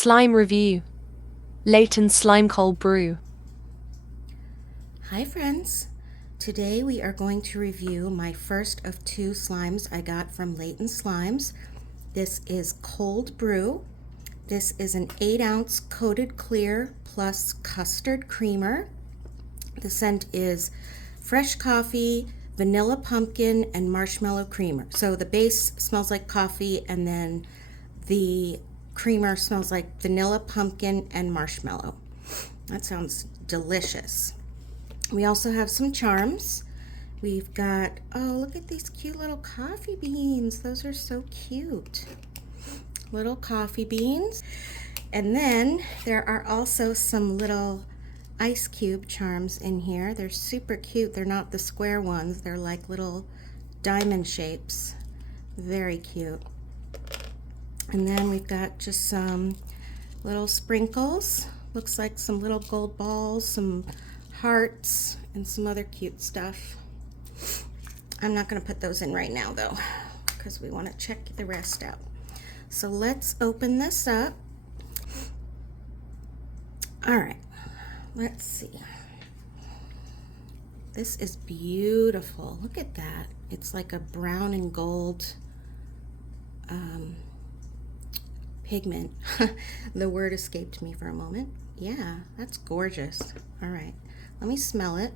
Slime Review. Leighton Slime Cold Brew. Hi friends! Today we are going to review my first of two slimes I got from Leighton Slimes. This is Cold Brew. This is an 8-ounce coated clear plus custard creamer. The scent is fresh coffee, vanilla pumpkin, and marshmallow creamer. So the base smells like coffee and then the creamer smells like vanilla pumpkin and marshmallow. That sounds delicious. We also have some charms. We've got, oh, look at these cute little coffee beans. Those are so cute. Little coffee beans. And then there are also some little ice cube charms in here. They're super cute. They're not the square ones. They're like little diamond shapes. Very cute. And then we've got just some little sprinkles. Looks like some little gold balls, some hearts, and some other cute stuff. I'm not going to put those in right now though, because we want to check the rest out. So let's open this up. All right, let's see. This is beautiful. Look at that. It's like a brown and gold pigment. The word escaped me for a moment. Yeah, that's gorgeous. All right, let me smell it.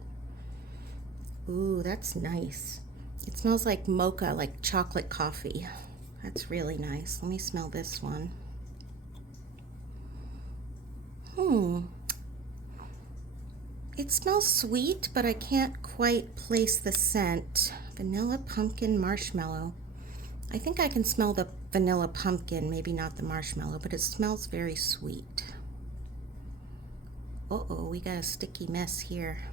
Ooh, that's nice. It smells like mocha, like chocolate coffee. That's really nice. Let me smell this one. It smells sweet, but I can't quite place the scent. Vanilla pumpkin marshmallow. I think I can smell the vanilla pumpkin, maybe not the marshmallow, but it smells very sweet. Uh-oh, we got a sticky mess here.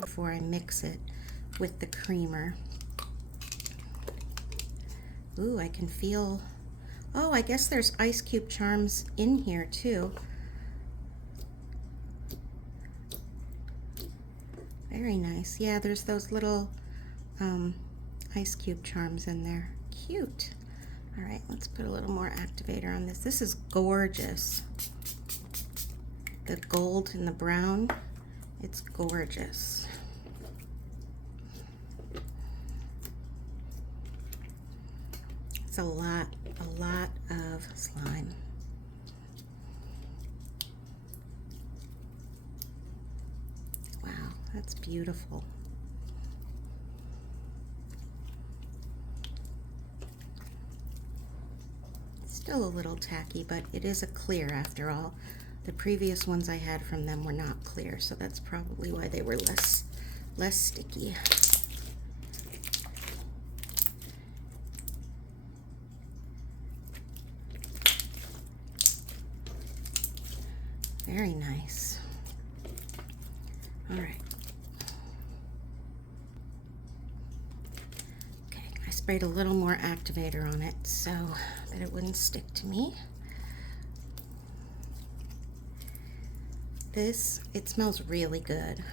Before I mix it with the creamer. Ooh, I can feel, oh, I guess there's ice cube charms in here too. Very nice. Yeah, there's those little ice cube charms in there. Cute. All right, let's put a little more activator on this. This is gorgeous. The gold and the brown, it's gorgeous. It's a lot of slime. Wow, that's beautiful. Still a little tacky, but it is a clear after all. The previous ones I had from them were not clear, so that's probably why they were less sticky. Very nice. All right. Okay, I sprayed a little more activator on it so that it wouldn't stick to me. This, it smells really good.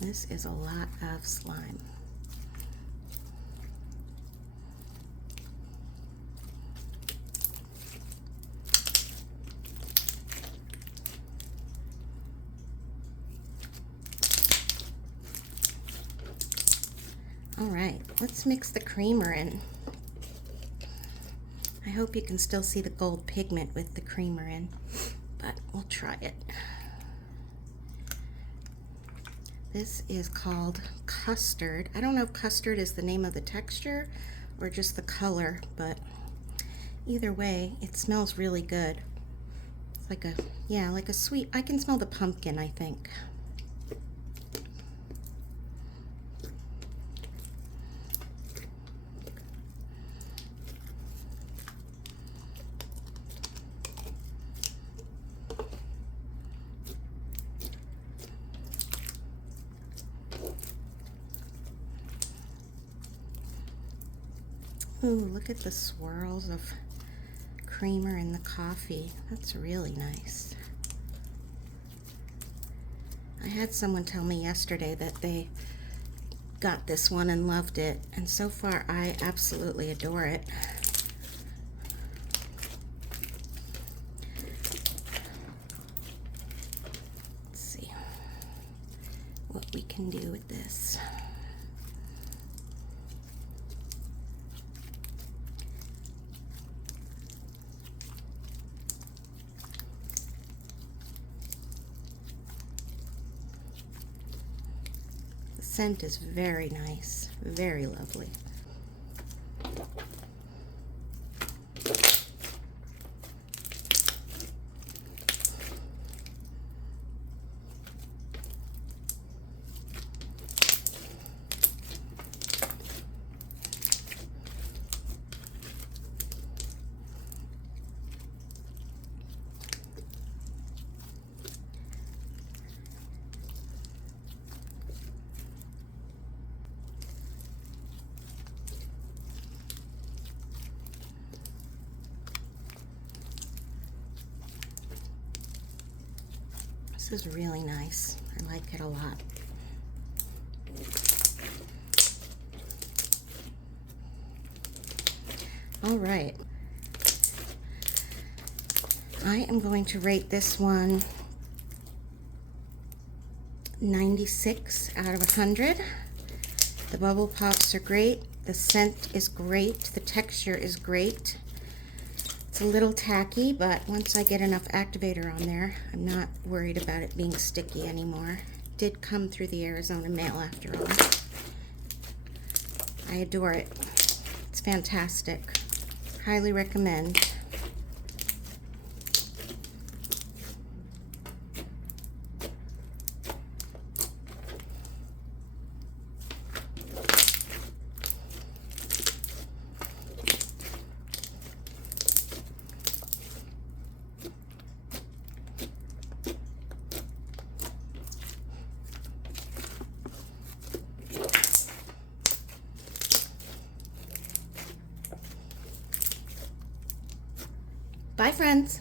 This is a lot of slime. All right, let's mix the creamer in. I hope you can still see the gold pigment with the creamer in, but we'll try it. This is called custard. I don't know if custard is the name of the texture or just the color, but either way, it smells really good. It's like a, yeah, like a sweet, I can smell the pumpkin, I think. Ooh, look at the swirls of creamer in the coffee. That's really nice. I had someone tell me yesterday that they got this one and loved it, and so far I absolutely adore it. Let's see what we can do with this. The scent is very nice, very lovely. This is really nice. I like it a lot. All right. I am going to rate this one 96 out of 100. The bubble pops are great. The scent is great. The texture is great. It's a little tacky, but once I get enough activator on there, I'm not worried about it being sticky anymore. It did come through the Arizona mail after all. I adore it. It's fantastic. Highly recommend. Bye, friends.